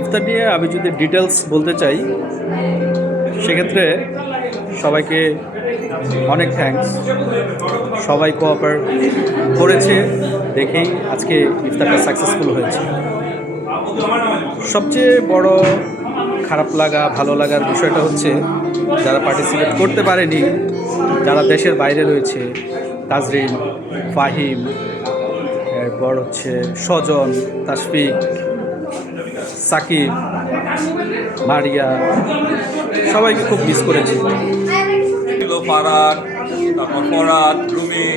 ইফতার নিয়ে আমি যদি ডিটেলস বলতে চাই সেক্ষেত্রে সবাইকে অনেক থ্যাঙ্কস। সবাই কোঅপারেট করেছে দেখেই আজকে ইফতারটা সাকসেসফুল হয়েছে। সবচেয়ে বড় খারাপ লাগা ভালো লাগার বিষয়টা হচ্ছে যারা পার্টিসিপেট করতে পারেনি, যারা দেশের বাইরে রয়েছে, তাজরিন, ফাহিম, এরপর হচ্ছে সজন, তাশফিক, সাকিব, মারিয়া, সবাইকে খুব মিস করেছি। ফারাদ, তারপর ফরাদ, রুমি,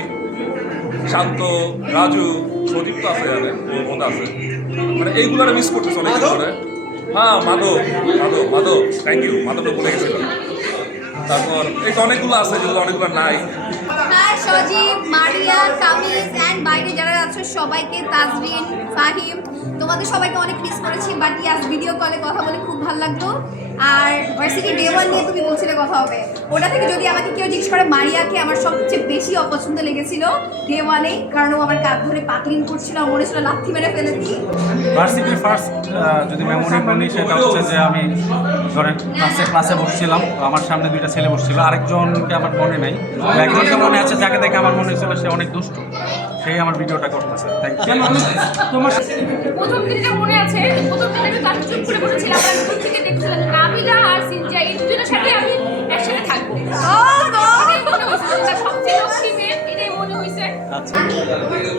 শান্ত, রাজু, সদীপ তো আছে, ওর মতো আছে, মানে এইগুলো মিস করতেছে অনেক করে। হ্যাঁ, মাধব মাধব মাধব থ্যাংক ইউ, মাধবটা বলে গেছিলাম। তারপর এই অনেকগুলো আছে যেগুলো অনেকগুলো নাই। সজীব, মারিয়া, কামিজ এন্ড বাইরে যারা আছো সবাইকে, তাজরিন, ফাহিম, তোমাদের সবাইকে অনেক মিস করেছি। বাট ইয়াস, ভিডিও কলে কথা বলে খুব ভালো লাগতো। আর ভার্সিটি ডে 1 নিয়ে তুমি বলছিলে কথা হবে, ওটা থেকে যদি আমাকে কেউ জিজ্ঞেস করে, মারিয়াকে আমার সবচেয়ে বেশি অপছন্দ লেগেছিল ডে 1-এ, কারণ ও আমার কাঁধ ধরে পাকলিং করছিল, আমার মনে ছিল লাথি মেরে ফেলে দিই। ভার্সিটির ফার্স্ট যদি মেমোরি বলি সেটা হচ্ছে যে আমি ধরেন ক্লাসে বসছিলাম, আমার সামনে দুইটা ছেলে বসছিল, আরেকজনকে আমার মনে নাই, একজনকে মনে আছে যাকে দেখে আমার মনে হয়েছিল সে অনেক দুষ্ট, সেই আমার ভিডিওটা করতেছে। Thank you. তোমার প্রথম দিনটা মনে আছে, প্রথম দিনে আমি তার চুপ করে বসেছিলাম, আমি দূর থেকে দেখছিলাম নাবিলা আর সিনজা এই দুজনের সাথে আমি একসাথে থাকবো। সবচেয়ে লক্ষ্মী মেয়ে, এটাই মনে হয়েছে।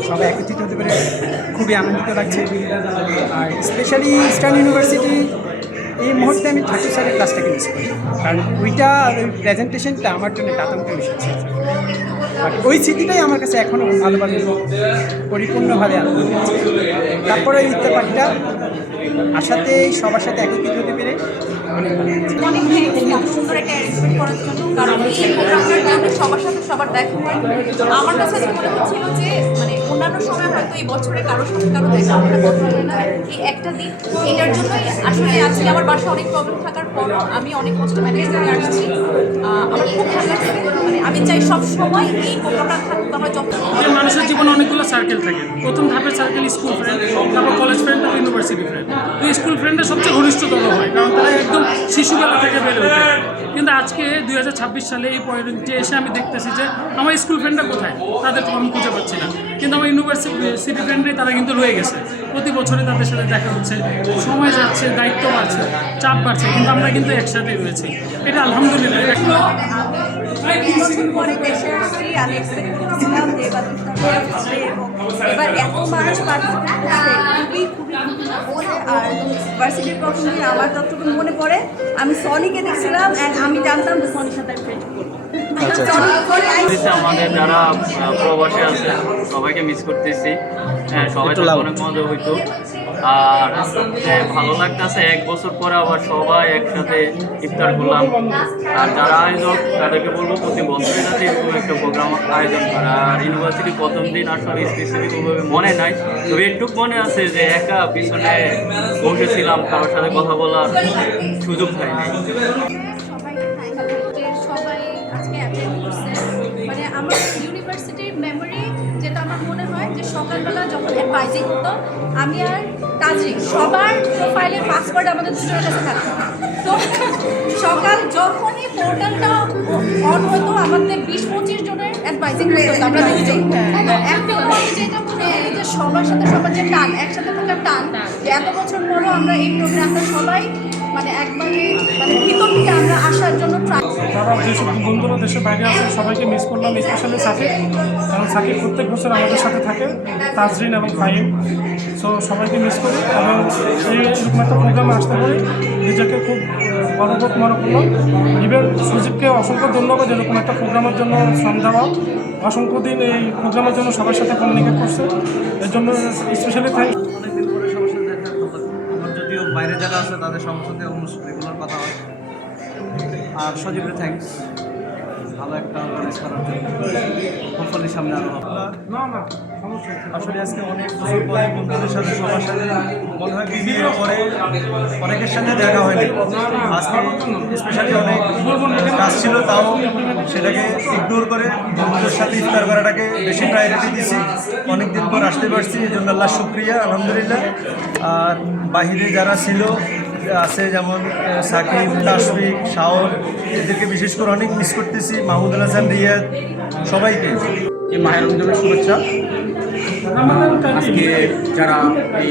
সবাই একত্রিত হতে পেরে খুবই আনন্দিত লাগছে। আর স্পেশালি ইস্টার্ন ইউনিভার্সিটি এই মুহূর্তে আমি ঠাকুর স্যারের ক্লাসটাকে মিস করি, কারণ ওইটা ওই প্রেজেন্টেশনটা আমার জন্য একটা আতঙ্কের বিষয় ছিল। বাট ওই স্মৃতিটাই আমার কাছে এখনও ভালোভাবে পরিপূর্ণভাবে আনন্দ দিচ্ছে। তারপরে ইফতার পার্টিটা আশাতে সবার সাথে একত্রিত হতে পেরে অনেক ভালো লাগছে। অনেক থ্যাঙ্কস সুন্দর একটা অ্যারেঞ্জমেন্ট করার জন্য, কারণ এই প্রোগ্রামটার জন্য সবার সাথে সবার দেখা হয়। আমার কাছে মনে হচ্ছিল যে মানে অন্যান্য সময় হয়তো এই বছরে কারোর সাথে কারো দেখা হয় না, কথা হয় না, এই একটা দিন এটার জন্যই আসলে আজকে আমার বাসায় অনেক প্রবলেম থাকার পরও আমি অনেক কষ্ট ম্যানেজ করে আসছি। আমার খুব ভালো লাগছে, মানে আমি চাই সব সময় এই প্রোগ্রামটা থাকুক। আমরা যখন যে মানুষের জীবনে অনেকগুলো সার্কেল থাকে, প্রথম ধাপের সার্কেল স্কুল ফ্রেন্ড, তারপর কলেজ ফ্রেন্ড, তারপর ইউনিভার্সিটি ফ্রেন্ড। তো স্কুল ফ্রেন্ডের সবচেয়ে ঘনিষ্ঠতম হয়, কারণ তারা একদম শিশুবেলা থেকে বেড়ে ওঠে। কিন্তু আজকে 2026 সালে এই পয়েন্টে এসে আমি দেখতেছি যে আমার স্কুল ফ্রেন্ডরা কোথায়, তাদের আমি খুঁজে পাচ্ছি না। কিন্তু আমার ইউনিভার্সিটি ফ্রেন্ডরাই তারা কিন্তু রয়ে গেছে। প্রতি বছরে তাদের সাথে দেখা হচ্ছে, সময় যাচ্ছে, দায়িত্ব বাড়ছে, চাপ বাড়ছে, কিন্তু আমরা কিন্তু একসাথেই রয়েছি। এটা আলহামদুলিল্লাহ। পরে দেশে আসছি, আমি এক্সপেক্ট করতেছিলাম যে এবার হবে এবং এবার এত মানুষ পার্টিসিপেট করছে, খুবই আর ভার্সিটির প্রথম দিন আমার যতটুকু মনে পড়ে আমি সনিকে দেখছিলাম অ্যান্ড আমি জানতাম যে সনির সাথে আমি ফ্রেন্ড করবো। আমাদের যারা প্রবাসী আছে সবাইকে মিস করতেছি। হ্যাঁ, সবাই তো অনেক মজা হইতো। আর যে ভালো লাগতেছে 1 বছর পরে আবার সবাই একসাথে ইফতার করলাম। আর যারা আয়োজক তাদেরকে বলবো প্রতি বছরই যাতে এরকম একটা প্রোগ্রাম আয়োজন করে। আর ইউনিভার্সিটি প্রথম দিন আসলে স্পেসিফিকভাবে মনে নাই, তবে একটু মনে আছে যে একা পিছনে বসেছিলাম, কারোর সাথে কথা বলার সুযোগ হয়নি। সবাইকে থ্যাংক ইউ যে সবাই আজকে অ্যাটেন্ড করছে। মানে আমার ইউনিভার্সিটির মেমোরি যেটা আমার মনে হয় যে সকালবেলা যখন অ্যাডভাইজিং হতো আমি আর তাজরিন সবার প্রোফাইলের পাসওয়ার্ড আমাদের দুজনের কাছে থাকতো। তো সকাল যখনই পোর্টালটা অন হতো আমাদের 20-25 জনের অ্যাডভাইজিং হতো আমরা দুজন। এখন যেটা মনে হয় যে সবার সাথে সবার যে টান, একসাথে থাকার টান, এত বছর পরও আমরা এই প্রোগ্রামটা সবাই মানে একবারে মানে ভিতর থেকে আমরা আসার জন্য ট্রাই। যারা যেসব বন্ধুরা দেশের বাইরে আছে সবাইকে মিস করলাম, স্পেশালি সাকিব, কারণ সাকিব প্রত্যেক বছর আমাদের সাথে থাকে, তাজরিন এবং ফাহিম। সো সবাইকে মিস করি এবং এরকম একটা প্রোগ্রামে আসতে পারি নিজেকে খুব গর্ববোধ মনে করলাম। ইভেন সুজিবকে অসংখ্য ধন্যবাদ এরকম একটা প্রোগ্রামের জন্য শ্রম দেওয়া। অসংখ্য দিন এই প্রোগ্রামের জন্য সবার সাথে কমিউনিকেট করছে, এর জন্য স্পেশালি থ্যাংকস। অনেকদিন পরে সবার সাথে দেখা আমার যদিও বাইরে যারা আছে তাদের সবার সাথে রেগুলার কথা হয়। আর সজীবের থ্যাংকস ভালো একটা অর্গানাইজ করার জন্য, হোপফুলি সামনে আরও হবে। আসলে আজকে অনেক বছর পরে বন্ধুদের সাথে সবার সাথে মনে হয় বিবিএর পরে অনেকের সাথে দেখা হয়নি। আজকে স্পেশালি অনেক কাজ ছিল, তাও সেটাকে ইগনোর করে বন্ধুদের সাথে ইফতার করাটাকে বেশি প্রায়োরিটি দিয়েছি। অনেকদিন পর আসতে পারছি, এই জন্য আল্লাহ শুক্রিয়া, আলহামদুলিল্লাহ। আর বাহিরে যারা ছিল আছে যেমন সাকিব, তাশফিক, শাওন, এদেরকে বিশেষ করে অনেক মিস করতেছি। মাহমুদুল হাসান, রিয়াদ, সবাইকে এই মাহের রমজানের শুভেচ্ছা। আজকে যারা এই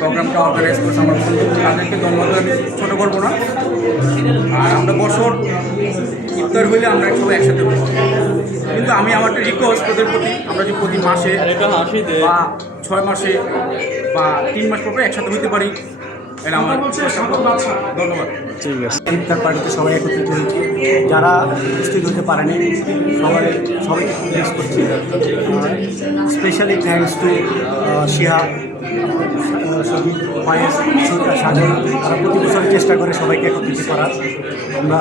প্রোগ্রামটা অর্গানাইজ করছে আমার বন্ধু, তাদেরকে ধন্যবাদ আমি ছোটো করবো না। আর আমরা বছর ইফতার হইলে আমরা সবাই একসাথে হই, কিন্তু আমি আমার একটা রিকোয়েস্ট ওদের প্রতি, আমরা যে প্রতি মাসে বা 6 মাসে বা 3 মাস পর একসাথে হইতে পারি, এটা আমার ধন্যবাদ। ঠিক আছে। ইফতার পার্টিতে সবাই একত্রিত হয়েছে, যারা উপস্থিত হতে পারেনি সবাইকে মিস করছি। Specially thanks to Shiha, Sajib, Foyez, Sagar. তারা প্রতি বছরই চেষ্টা করে সবাইকে একত্রিত করার। আমরা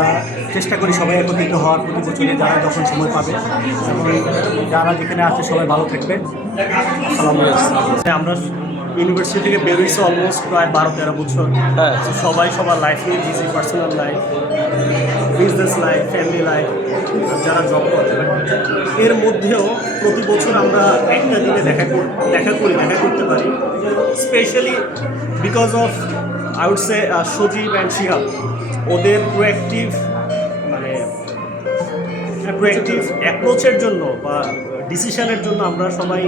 চেষ্টা করি সবাই একত্রিত হওয়ার প্রতি বছরে, যারা যখন সময় পাবে। এবং যারা যেখানে আছে সবাই ভালো থাকবে। আসসালামু আলাইকুম। আমরা ইউনিভার্সিটি থেকে বেরোইছি অলমোস্ট প্রায় 12-13 বছর। তো সবাই সবার লাইফ নিয়ে busy, personal life, business life, family life, যারা জব করে। এর মধ্যেও প্রতি বছর আমরা একটা দিনে দেখা করতে পারি, specially because of I would say Sajib and Shihab. ওদের প্রোঅ্যাক্টিভ অ্যাপ্রোচের জন্য বা ডিসিশনের জন্য আমরা সবাই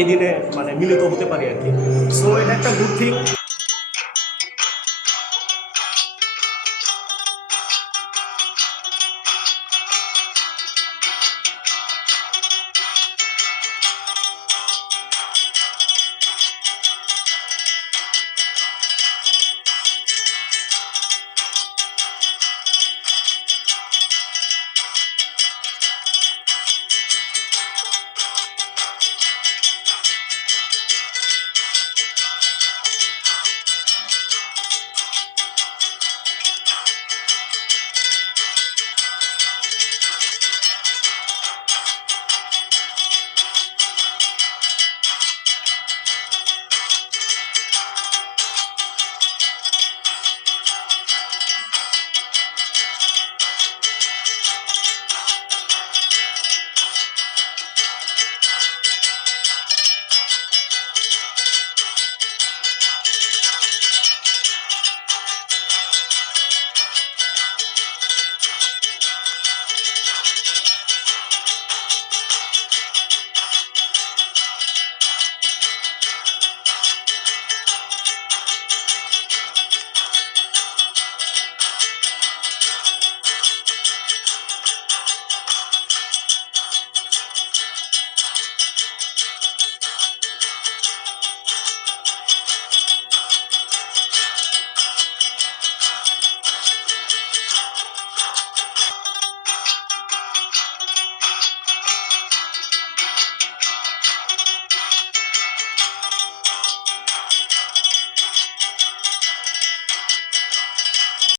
এই দিনে মিলিত হতে পারি আর কি। সো এটা একটা গুড থিং।